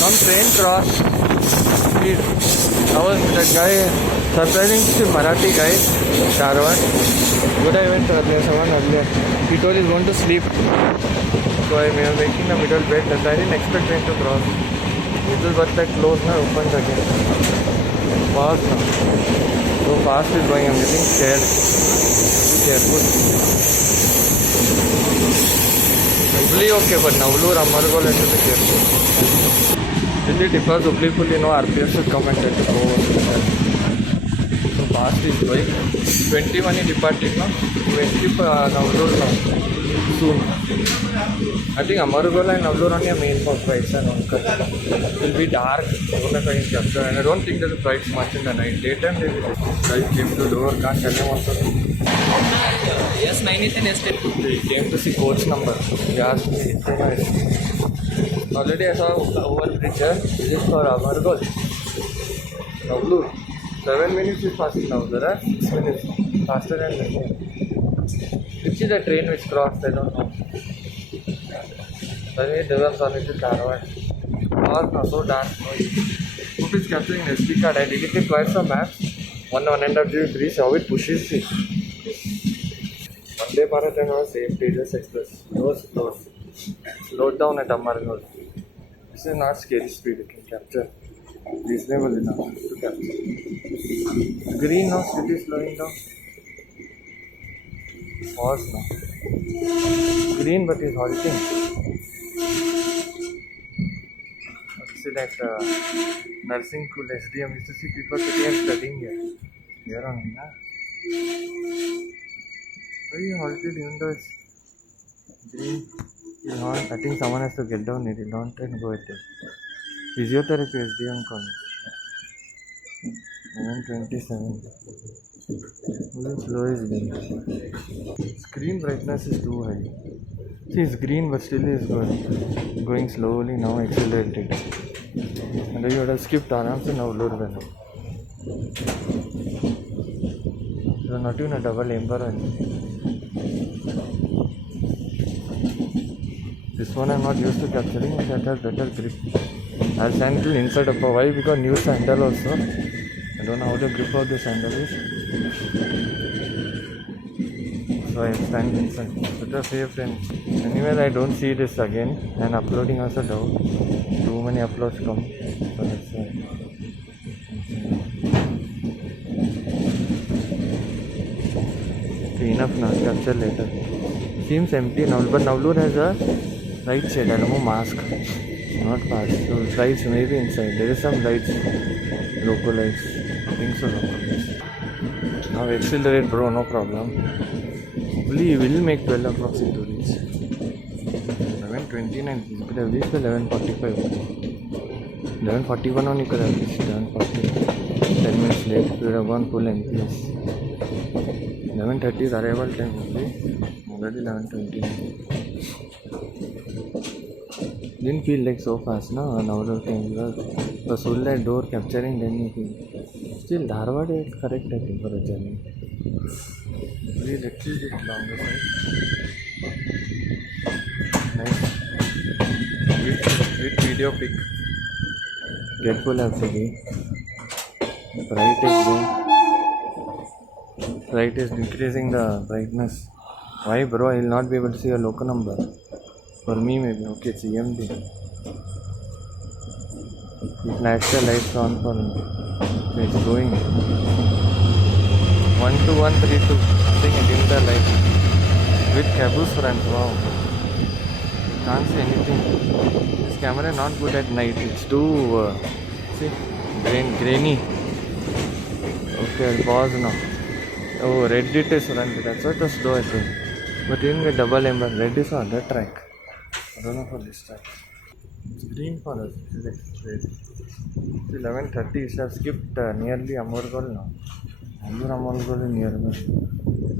Some train crossed. I was that guy, surprisingly Marathi guy, Dharwad. Good, I went earlier, someone earlier. He told he's going to sleep. So I was making the middle bed. I didn't expect train to cross. It was but like close now, opens again. Fast now. So fast is going, I'm getting scared. Be careful. Hubballi okay, but Navlur, Amargol, I should be careful. Really differs, Hubballi fully no RPS should come and try to go over. So fast is going. 21 is departing now. 20 Navlur now. Soon. I think Amargol and Navlur only are main for flights and honk. It will be dark. And I don't think there is flights much in the night. Daytime they will. I came to lower, can't tell him also. Yes, 9 is an estate. He came to see coach number. He asked me. Already I saw over picture. This is for Amargol. Navlur. 7 minutes is fast now. There are 6 minutes. Faster than that. Which is the train which crossed? I don't know. There was one which is Dharwad. Or not so dark. Who is capturing an SD card? I deleted twice the maps. 1.5 GB, 3. So how it pushes it. Vande Bharat and our same Tejas Express. Those. Slowed down at Amargol. This is not scary speed. You can capture. Reasonable enough to capture. Green now, city is slowing down. Pause now. Green, but is halting. See that nursing school SDM used to see people sitting and studying here. Here only, na? Why you halted even though it's green? I think someone has to get down here. Don't try and go at it. Physiotherapy SDM college. 9:27. How slow is going? Screen brightness is too high. See, it's green but still is going slowly now, accelerated. And you would have skipped Aram se Navlur then. So not even a double ember. This one I'm not used to capturing, but that has better grip. I'll stand a little inside up. Why? Because new sandal also. I don't know how the grip of this sandal is. So I stand inside. Better safe than. Anyways, I don't see this again. And uploading also down. Too many uploads come. So that's enough now. Capture later. Seems empty now, but Navlur has a right side. I don't know, mask. Not fast. So lights maybe inside. There is some lights. Local lights. I think so. Local lights. Now accelerate, bro. No problem. We will make 12 approximately to reach. 11:29. You could have reached 11:45. 11:41 only could have reached 11:40. 10 minutes late. We would have gone full MPS. 11:30 is arrival time only. Already 11:20. Didn't feel like so fast, no? An hour of time. Because full that door capturing, then you feel. Still, Dharwad is correct, I think, for a journey. We little bit longer side. Nice. With video pic. Get full actually. Bright is going. Bright is decreasing the brightness. Why, bro? I will not be able to see a local number. For me, maybe. Okay, it's EMD. It flashed the lights on for me. So it's going. 12132. I think I dimmed the light. With caboose front. Wow. Can't see anything. This camera is not good at night. It's too see, grainy. Okay, I'll pause now. Oh, red it is front. That's what was slow, I think. But you didn't get double ember. Red is on that track. I don't know for this track. It's green for us. It's red. It's 11:30. We should have skipped nearly Amargol now. Amargol is nearby.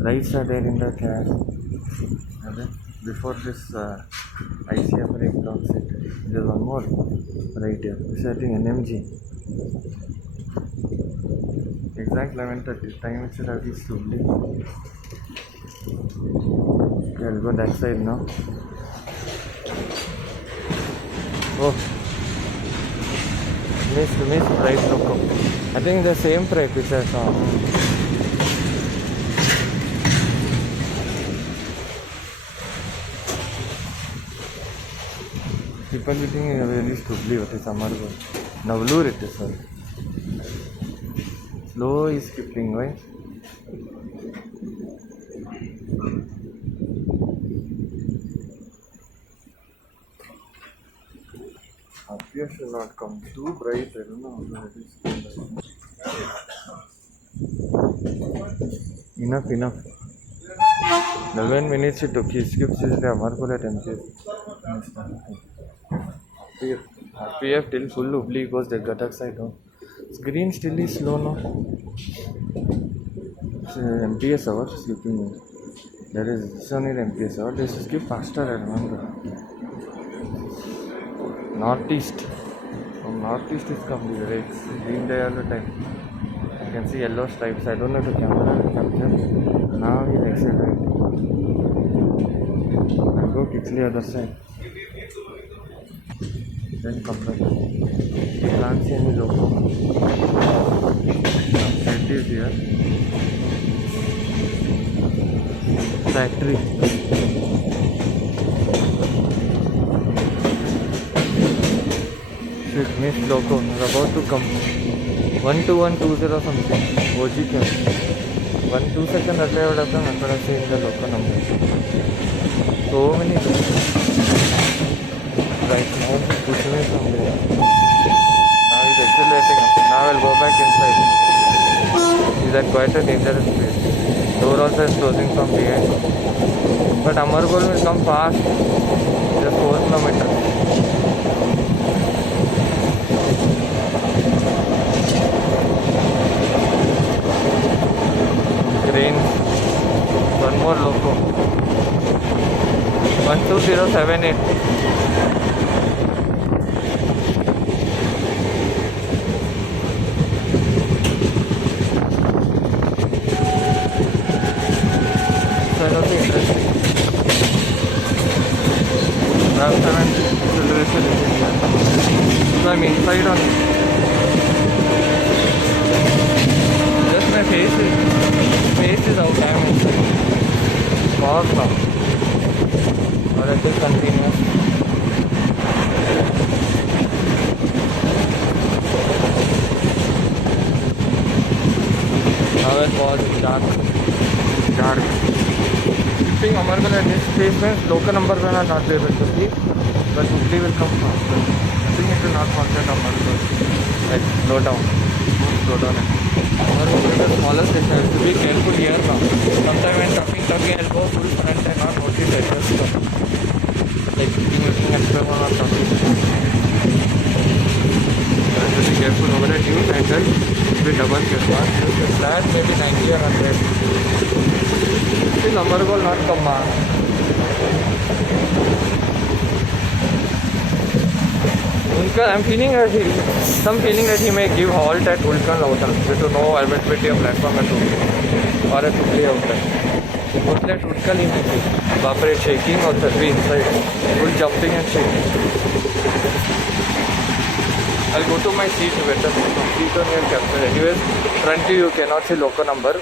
Right side there in the car. Before this ICF brake blocks it. There's one more right here. This is I think NMG. Exact 11:30. Time it should have reached Hubballi. Okay, I'll go that side now. Oh, Missed price loco. I think the same price which I saw. People eating really stupidly what is Amargo. Navlur it is sir. Slow is skipping, right? Appear should not come too bright, I don't know how it is. Enough. 11 minutes it took. He skips his Amargo at MC. RPF till full oblique goes the Gatak side. Green still is slow now. It's MPS hour skipping. There is this one is MPS hour. They should skip faster, I remember. Northeast. From northeast is coming. It's green day all the time. You can see yellow stripes. I don't know if the camera will capture. Now he takes it right. I'll go quickly other side. Then come back. You can't see any logo. It is here. Factory. Shit, missed logo. It's about to come. 12120 something. OG cam. 1-2 seconds earlier I would have done. I could have seen the logo number. So many things. Right now he's pushing me from there. Now he's accelerating. Now I'll go back inside. He's at quite a dangerous place. Door also is closing from behind. But Amargol will come fast. Just 4 kilometers. Grains. One more loco. 12078. So I'm inside on it. Just my face is out. I'm inside. Pause now. Or it is continuous. Now it was dark. Keeping Amargal at this space means local number will not be able to see, but Hubballi will come faster. I think it will not contact Amargal. Like slow down. Amargal is the smallest station. I have to be careful here now. Sometimes when talking I'll go full front and not notice it. Like making extra one or something. I have to be careful over the new angle. Be double careful. Flat maybe 90 or 100. Still Amargol not come on. I'm feeling that he may give halt at Ulkan Hotel due to no availability of platform at Hubballi or at Hubballi outside. Hotel at Ulkan he may give. Bapre shaking or be inside. Full jumping and shaking. I'll go to my seat better. Seat on your capture. Anyways, front view you cannot see loco number.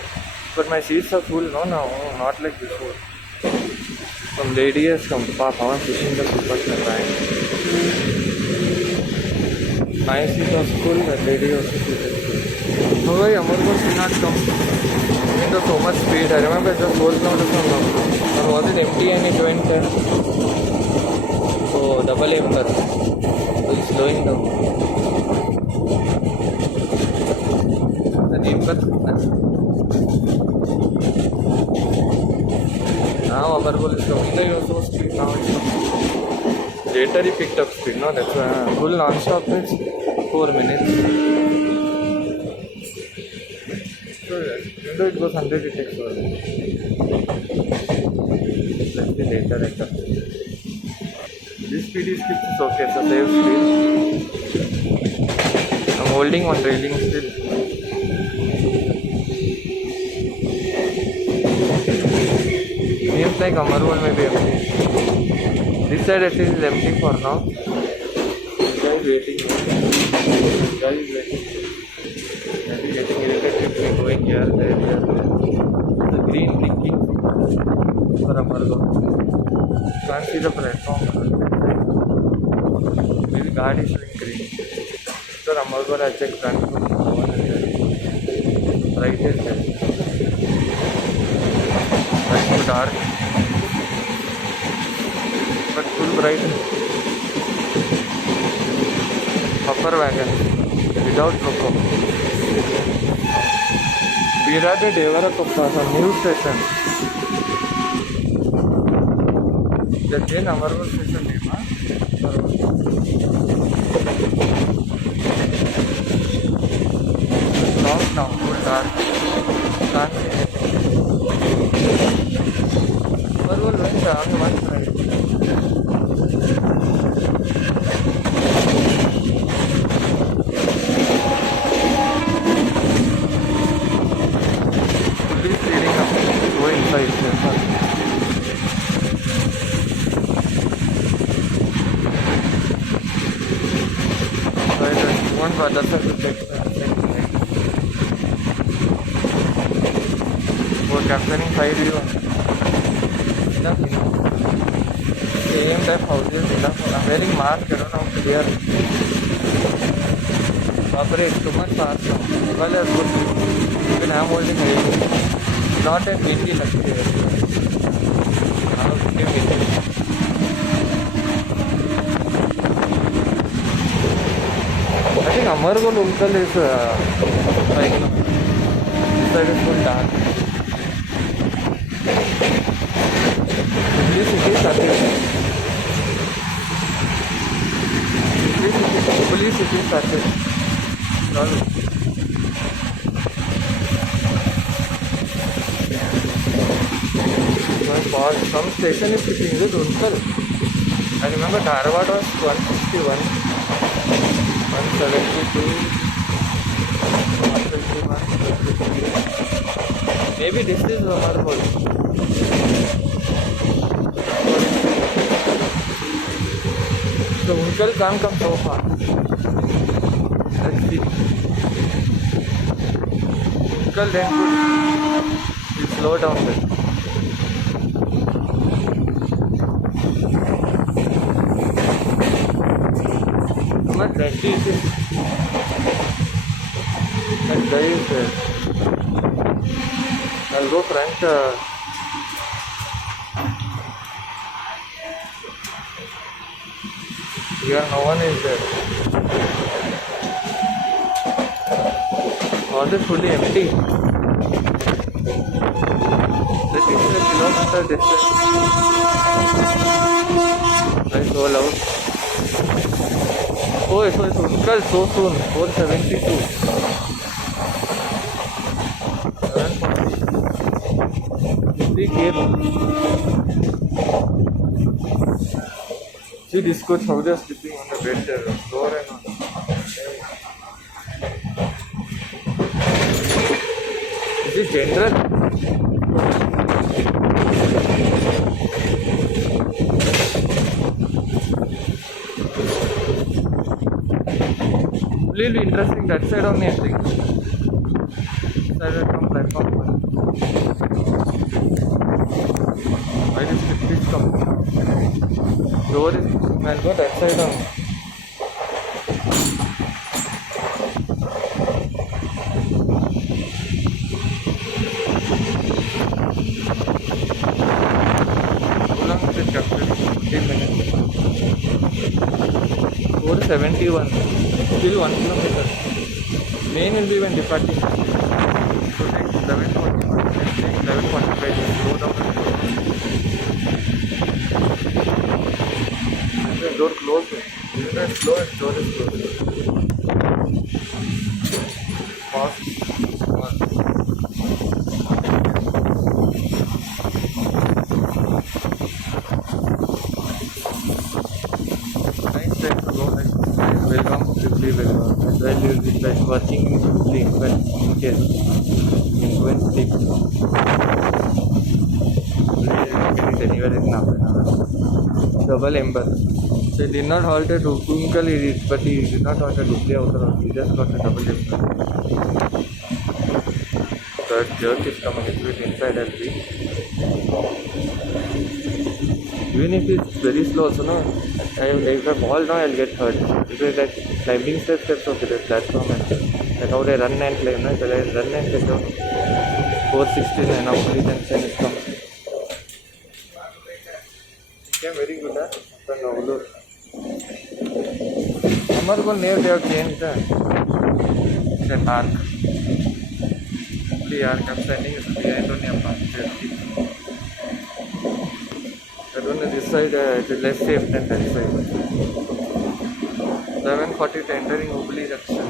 But my seats are full, no, not like before. Some lady has come. Papa, I'm pushing the Superfast bank. My seat was full, that lady also seated full. No way, Amargol did not come. It was so much speed. I remember it was 4 kilometers from now. Or was it empty and it went there? So, double aim. So, he's slowing down. The name cut. Now Amargol is coming. He was so speed. Now it's coming. Later he picked up speed. No, that's why full non-stop is 4 minutes. So even though it goes 100, it takes 4 minutes. Let's see later. This speed he skips is okay. So save speed. I'm holding one railing still. Seems like Amargol may be empty. This side at least is empty for now. This guy is waiting. Guys, maybe getting irritated with me going here, there, here, there. The green blinking for Amargo. Can't see the platform. Maybe guard is showing green. So Amargo I checked front. No one is there. Right is there. That's too dark. But full bright. Upper wagon without loco. Birade Devarakoppa, some new station. That's in Amargo station name, huh? Long now, full dark. Can't see anything. Amargo going down one side. Police leading up. Go inside. So I don't want to check. We're capturing 5 view. Enough. Same type houses. Enough. I'm wearing mask. I don't know how clear. Operate too much fast now. Well, that's good. Even I'm holding it. Not at windy luckily. Now it's windy. I think Amargo local is like, you know, this side is full dark. This city started. Hubballi city started. Some station is sitting with Unkal. I remember Dharwad was 161, 172, 151. Maybe this is Amargo. So Unkal can't come so far. Let's see. Unkal then could slow down there. Much dirty it is. That guy is there. I'll go front. Here no one is there. All is fully empty. That is a kilometer distance. I so loud. Oh, so it's Unkal so soon. 472. 740. Be careful. See this coach how they are sleeping on the bed there. Floor and on. Is it general? Really interesting that side only I think. Side from platform 1. Why is this coming? Door is, I'll go that side only. How long is it captured? 15 minutes. 471. Still 1 kilometer. Main will be when departing. So take 11:45. Take 11:45. Go down the door closed. Even though it's closed, door is closed. Fast. Nice time to go. Welcome, simply welcome. As well, you will be watching simply when in case in going sleep. Anywhere in half an hour. Double ember. So he did not halt at Hubballi, but he did not halt at Hubballi outer. He just got a double lift. Third jerk is coming a bit inside LV. Even if it's very slow, also, no, if I fall now, I'll get hurt. Because like climbing steps of the platform, and like how they run and climb, no? If I run and get down 416 and Hubballi Junction is coming. Okay, very good, huh? No, Amar ko name they have changed the park. The arc I'm standing is behind only a park. I don't know this side it is less safe than that side. 7:40 to entering Hubballi Junction.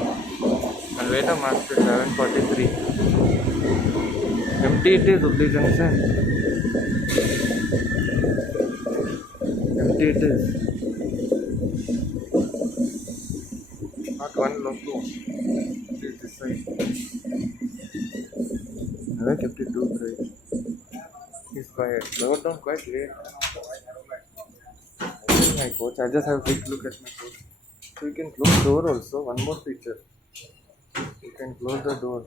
And wait a mark at 7:43. Empty it is Hubballi Junction. Empty it is. Not one loco. This side. I kept it too bright. He's quiet. Lowered down quite late. My coach. I just have a quick look at my coach. So you can close the door also. One more feature. You can close the door.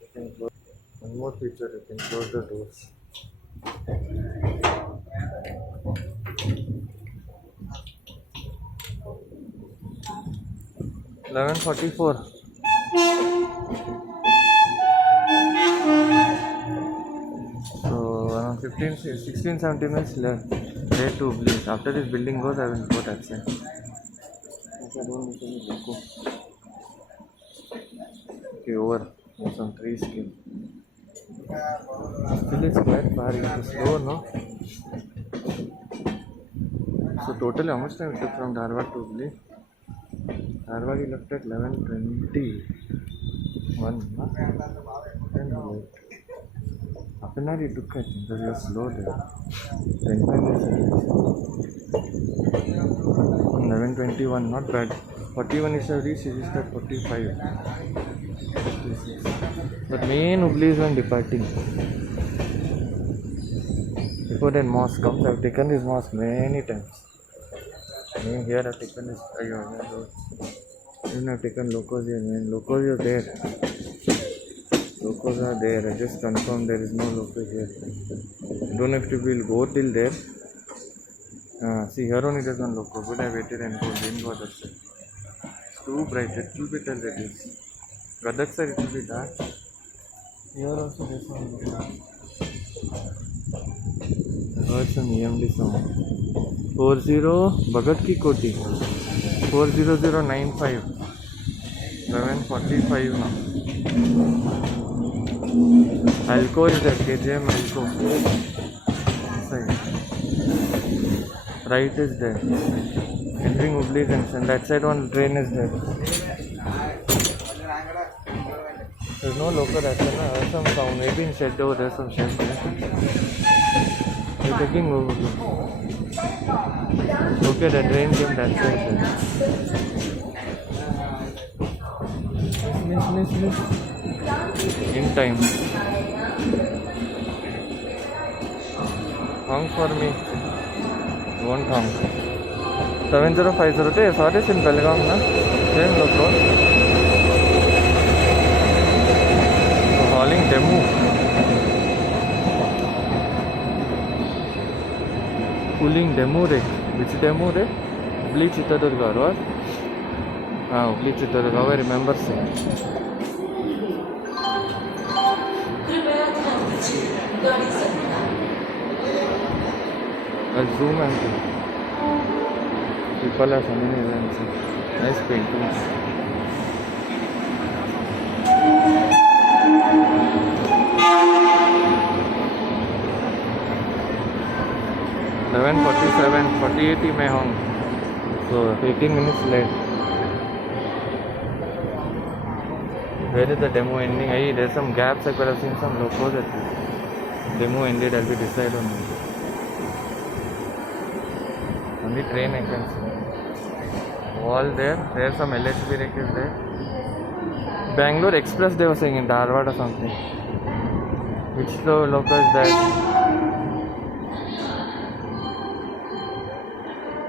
You can close. One more feature. You can close the doors. $11:44. So around 16-17 minutes left. There to Hubballi. After this building goes, I will go taxi. I don't need any loco. Okay, over. There's some trees came. Still it's quite far. It's slow, no? So totally how much time it took from Dharwad to Hubballi? Dharwad he left at 11:21. Half an hour he took, I think, because he was slow there. 25 minutes. 11:21, not bad. 41 is a reach, he reached at 45. 56. But main Hubballi is when departing. Before that mosque comes, I've taken this mosque many times. Here I've taken this. Even I've taken locos here, man. Locos are there. Locos are there. I just confirmed there is no loco here. I don't know if we will go till there. See, here only there's one loco. Good, I waited and didn't go that side. It's too bright. It will be till that is. Gadak side it will be dark. Here also there's one loco. I heard some EMD sound. 40 Bhagat Ki Koti. 40095. 11:45 now. Alco is there. KJM Alco. Side. Right is there. Entering Hubballi Junction. That side one train is there. There's no local action. There's some sound. Maybe in shed over there. Some shed there. We're taking over. Okay, the train came that side. Miss. In time. Honk for me. Won't honk. 7050. Sorry, in Belgaum, na? Same loco. Hauling demo. Pulling demo re. Which demo re? Hubballi Chitradurga, right? Hubballi Chitradurga. I remember saying. I'll zoom and see. People are coming in and see. Nice paintings. $11:47, 48 he may hung. So 18 minutes late. Where is the demo ending? Hey, there's some gaps. I could have seen some locos at this. Demo ended, I'll be decided on it. Only train I can see. Wall there. There's some LHB wreck is there. Bangalore Express they were saying in Dharwad or something. Which loco is that?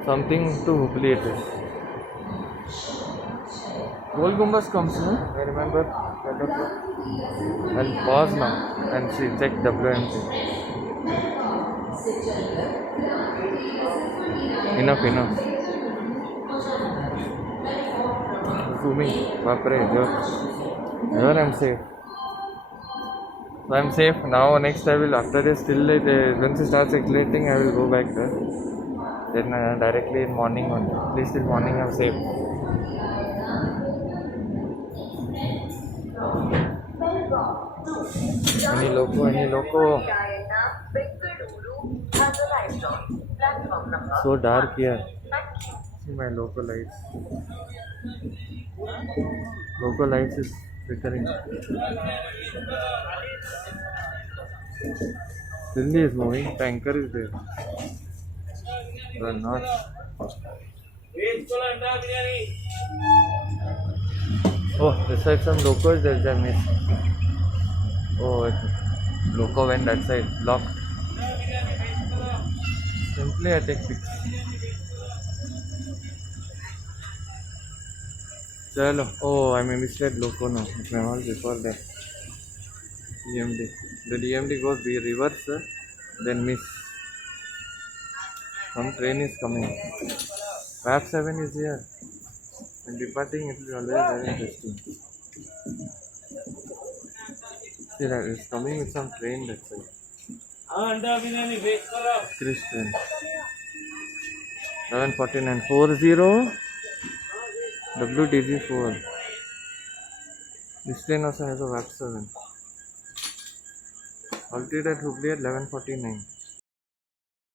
Something to Hubballi it is. Gold Gumbas comes, no? I remember. I'll pause now and see, check WMT. Enough. Zooming. Bapre, here I'm safe. So I'm safe now. Next I will, after this, still once it starts accelerating, I will go back there. Then directly in morning only. At least till morning I'm safe. Any loco. So dark here. See my local lights. Local lights is flickering. Delhi is moving. Tanker is there. But not. Oh, this side some locals there. I missed. Oh, loco went that side. Blocked. Simply I take pics. Chalo. Oh, I misled loco now. It was before that. DMD. The DMD goes reverse, then miss. Some train is coming. WAP 7 is here. And departing, it will be always very interesting. See that it's coming with some train that side. Christian. 1149 40 WDG4. This train also has a WAP 7. Halted at Hubballi at 11:49.